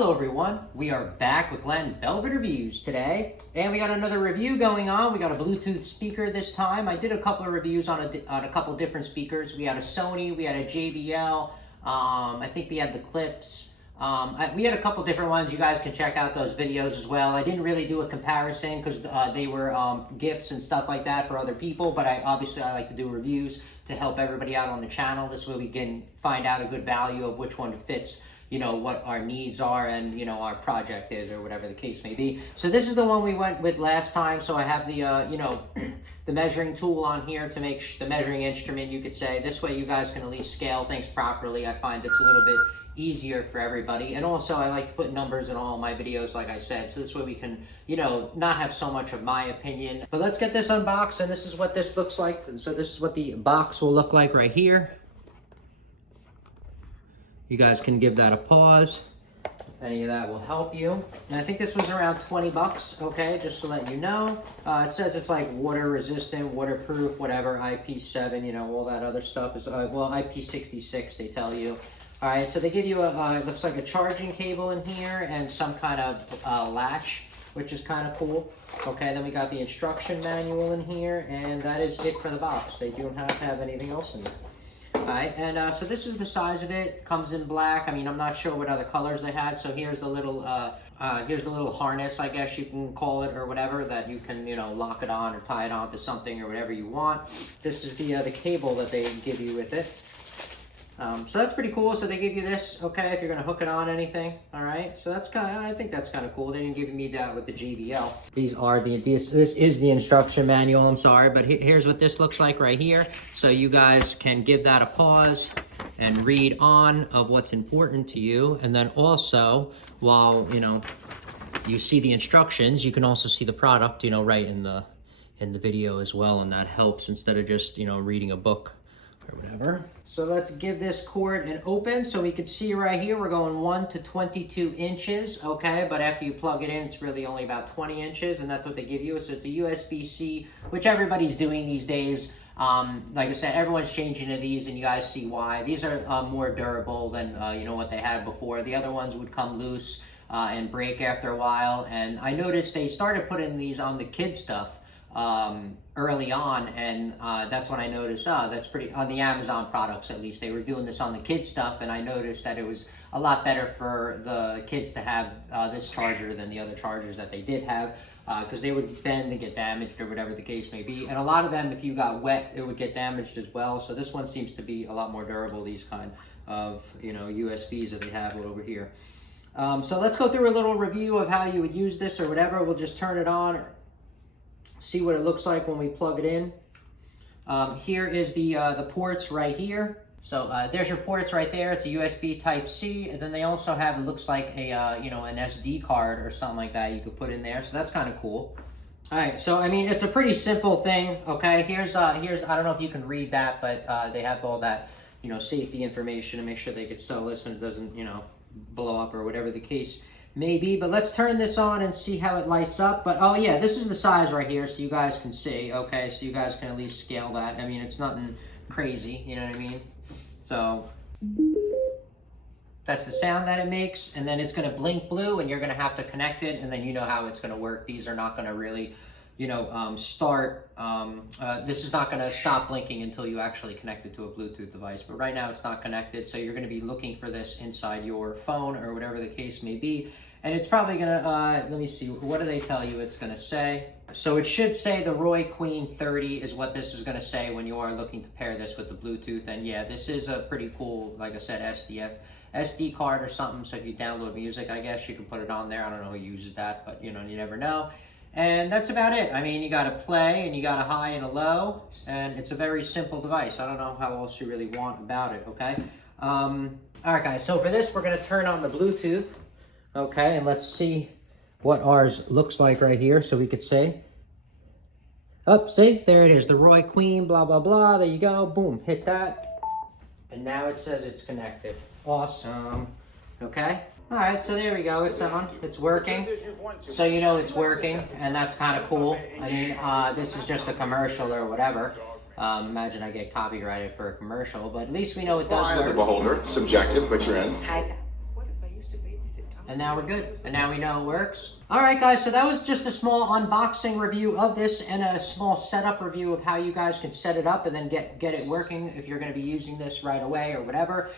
Hello everyone, we are back with Glenn Velvet Reviews today, and we got another review going on. We got a Bluetooth speaker this time. I did a couple of reviews on a couple different speakers. We had a Sony, we had a JBL, I think we had the Clips. We had a couple different ones. You guys can check out those videos as well. I didn't really do a comparison because they were gifts and stuff like that for other people, but I like to do reviews to help everybody out on the channel. This way we can find out a good value of which one fits, you know, what our needs are and, you know, our project is or whatever the case may be. So this is the one we went with last time. So I have the, you know, the measuring tool on here to make the measuring instrument, you could say. This way you guys can at least scale things properly. I find it's a little bit easier for everybody. And also I like to put numbers in all my videos, like I said. So this way we can, you know, not have so much of my opinion. But let's get this unboxed, and this is what this looks like. So this is what the box will look like right here. You guys can give that a pause. Any of that will help you. And I think this was around 20 bucks, okay, just to let you know. It says it's like water resistant, waterproof, whatever, IP7, you know, all that other stuff is, well, IP66 they tell you. All right, so they give you a, it looks like a charging cable in here and some kind of latch, which is kind of cool. Okay, then we got the instruction manual in here, and that is it for the box. They don't have to have anything else in there. Alright, and so this is the size of it. Comes in black. I mean, I'm not sure what other colors they had. So here's the little harness, I guess you can call it, or whatever, that you can, you know, lock it on or tie it on to something or whatever you want. This is the cable that they give you with it. So that's pretty cool. So they give you this, okay, if you're gonna hook it on anything. All right, so that's kind of, I think that's kind of cool. They didn't give me that with the JBL. These are this is the instruction manual. I'm sorry, but here's what this looks like right here. So you guys can give that a pause and read on of what's important to you, and then also while, you know, you see the instructions, you can also see the product, you know, right in the video as well, and that helps instead of just, you know, reading a book or whatever. So let's give this cord an open so we can see right here. We're going 1 to 22 inches, okay? But after you plug it in, it's really only about 20 inches, and that's what they give you. So it's a USB-C, which everybody's doing these days. Like I said, everyone's changing to these, and you guys see why. These are more durable than, you know, what they had before. The other ones would come loose and break after a while. And I noticed they started putting these on the kid stuff early on, and that's when I noticed, that's pretty, on the Amazon products at least, they were doing this on the kids stuff, and I noticed that it was a lot better for the kids to have this charger than the other chargers that they did have, because they would bend and get damaged or whatever the case may be. And a lot of them, if you got wet, it would get damaged as well. So this one seems to be a lot more durable, these kind of, you know, USBs that they have over here. So let's go through a little review of how you would use this or whatever. We'll just turn it on, see what it looks like when we plug it in. Here is the ports right here. So there's your ports right there. It's a USB Type-C, and then they also have, it looks like a you know, an SD card or something like that you could put in there. So that's kind of cool. All right, so I mean, it's a pretty simple thing. Okay, here's I don't know if you can read that, but they have all that, you know, safety information to make sure they could sell this and it doesn't, you know, blow up or whatever the case maybe. But let's turn this on and see how it lights up. But oh yeah, this is the size right here, so you guys can see. Okay, so you guys can at least scale that. I mean, it's nothing crazy, you know what I mean? So that's the sound that it makes, and then it's going to blink blue, and you're going to have to connect it, and then you know how it's going to work. These are not going to really, you know, this is not going to stop blinking until you actually connect it to a Bluetooth device. But right now it's not connected, so you're going to be looking for this inside your phone or whatever the case may be. And it's probably going to, let me see, what do they tell you it's going to say? So it should say the ROYQUEEN 30 is what this is going to say when you are looking to pair this with the Bluetooth. And yeah, this is a pretty cool, like I said, SD card or something. So if you download music, I guess you can put it on there. I don't know who uses that, but you know, you never know. And that's about it. I mean, you got a play and you got a high and a low, and it's a very simple device. I don't know how else you really want about it, okay? All right, guys, so for this, we're going to turn on the Bluetooth, okay? And let's see what ours looks like right here, so we could say, oh, see, there it is, the ROYQUEEN, blah, blah, blah. There you go, boom, hit that. And now it says it's connected. Awesome, okay? All right, so there we go, it's on, it's working. So you know it's working, and that's kind of cool. I mean, this is just a commercial or whatever. Imagine I get copyrighted for a commercial, but at least we know it does work. The beholder, subjective, but you're in. Hi, Dad. What if I used to babysit Tom? And now we're good. And now we know it works. All right, guys, so that was just a small unboxing review of this and a small setup review of how you guys can set it up and then get it working if you're going to be using this right away or whatever,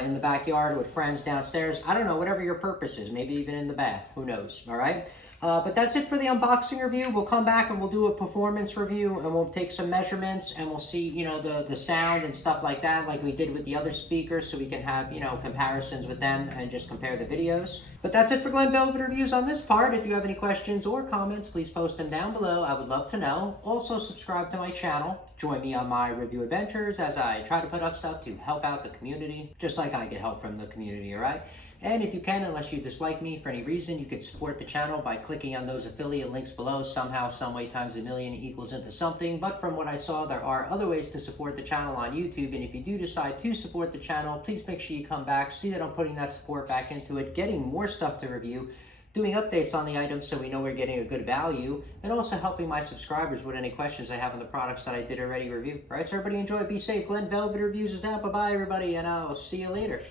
in the backyard with friends downstairs. I don't know, whatever your purpose is, maybe even in the bath, who knows, all right? But that's it for the unboxing review. We'll come back and we'll do a performance review and we'll take some measurements and we'll see, you know, the sound and stuff like that, like we did with the other speakers, so we can have, you know, comparisons with them and just compare the videos. But that's it for Glen Velvet Reviews on this part. If you have any questions or comments, please post them down below. I would love to know. Also, subscribe to my channel. Join me on my review adventures as I try to put up stuff to help out the community, just like I get help from the community, all right? And if you can, unless you dislike me for any reason, you could support the channel by clicking on those affiliate links below. Somehow, someway, times a million equals into something. But from what I saw, there are other ways to support the channel on YouTube. And if you do decide to support the channel, please make sure you come back, see that I'm putting that support back into it, getting more stuff to review, doing updates on the items so we know we're getting a good value, and also helping my subscribers with any questions they have on the products that I did already review. All right, so everybody enjoy, be safe. Glen Velvet Reviews is out. Bye-bye, everybody, and I'll see you later.